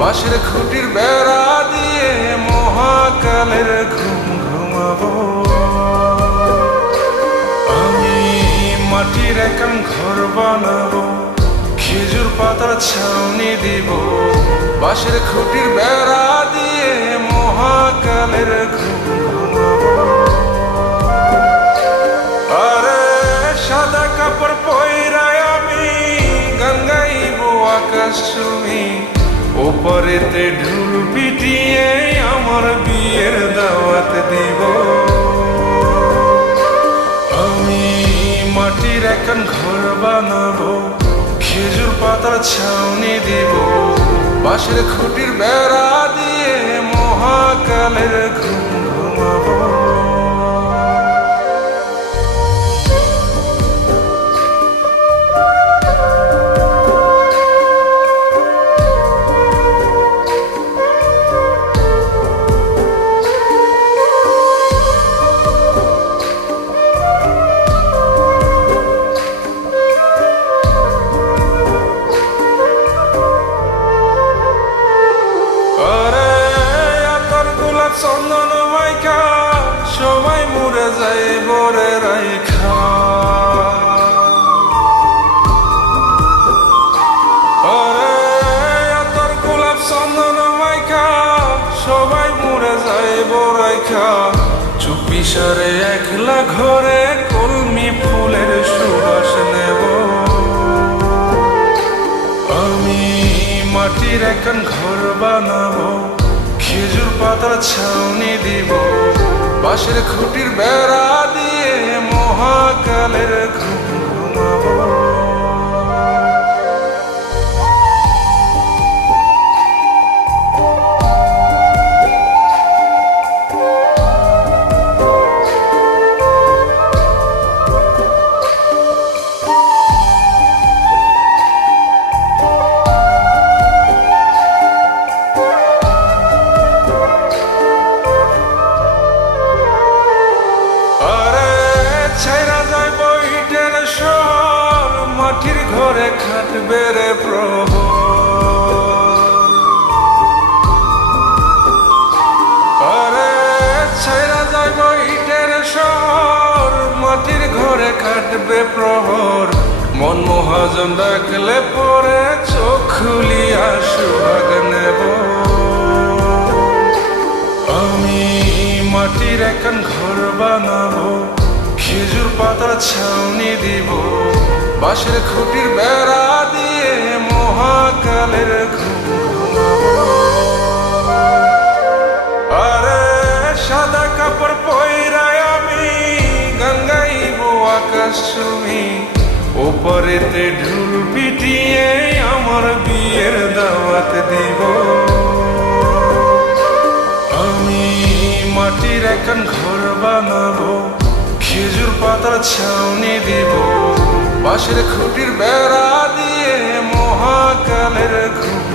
বাঁশের খুঁটির বেড়া দিয়ে মহাকালের ঘুম ঘুমাবো। আমি মাটির একান ঘর বানাবো, খেজুর পাতার ছাউনি দিব, বাঁশের খুঁটির বেড়া দিয়ে মহাকালের ঘুম ঘুমাবো। আরে সাদা কাপড় পইরায় আমি গান গাইবো আকাশ ছুঁই, ওপরেতে ঢোল পিটিয়ে আমার বিয়ের দাওয়াত দিব। আমি মাটির একান ঘর বানাবো, খেজুর পাতার ছাউনি দিব, বাঁশের খুঁটির বেড়া দিয়ে মহাকালের ঘুম ঘুমাবো। চন্দন মাইকা সবাই মরে যায় বরে রাইখা, আরে তোর গোলাপ চন্দন মাইকা সবাই মরে যায় বরাইখা, চুপি সারে একলা ঘরে কলমি ফুলের সুবাস নেব। আমি মাটির একান ঘর বানাবো, খেজুর পাতার ছাউনি দিব, বাঁশের খুঁটির বেড়া দিয়ে মহাকালের ঘুম ঘুমাবো। মাটির ঘরে খাটবে রে প্রহর, আরে ছাইরা যাইব ইটের শহর, মাটির ঘরে খাটবে প্রহর, মন মহাজন ডাকলে পরে চোখ খুলিয়া সুহাগ নেব। আমি মাটির একান ঘর বানাবো, খেজুর পাতার ছাউনি দিব, বাঁশের খুঁটির বেড়া দিয়ে মহাকালের ঘুম ঘুমাবো। আরে সাদা কাপড় পইরায় আমি গান গাইবো আকাশ ছুঁই, ওপরেতে ঢোল পিটিয়ে আমার বিয়ের দাওয়াত দিব। আমি মাটির একান ঘর বানাবো, খেজুর পাতার ছাউনি দিব, বাঁশের খুঁটির বেড়া দিয়ে মহাকালের ঘুম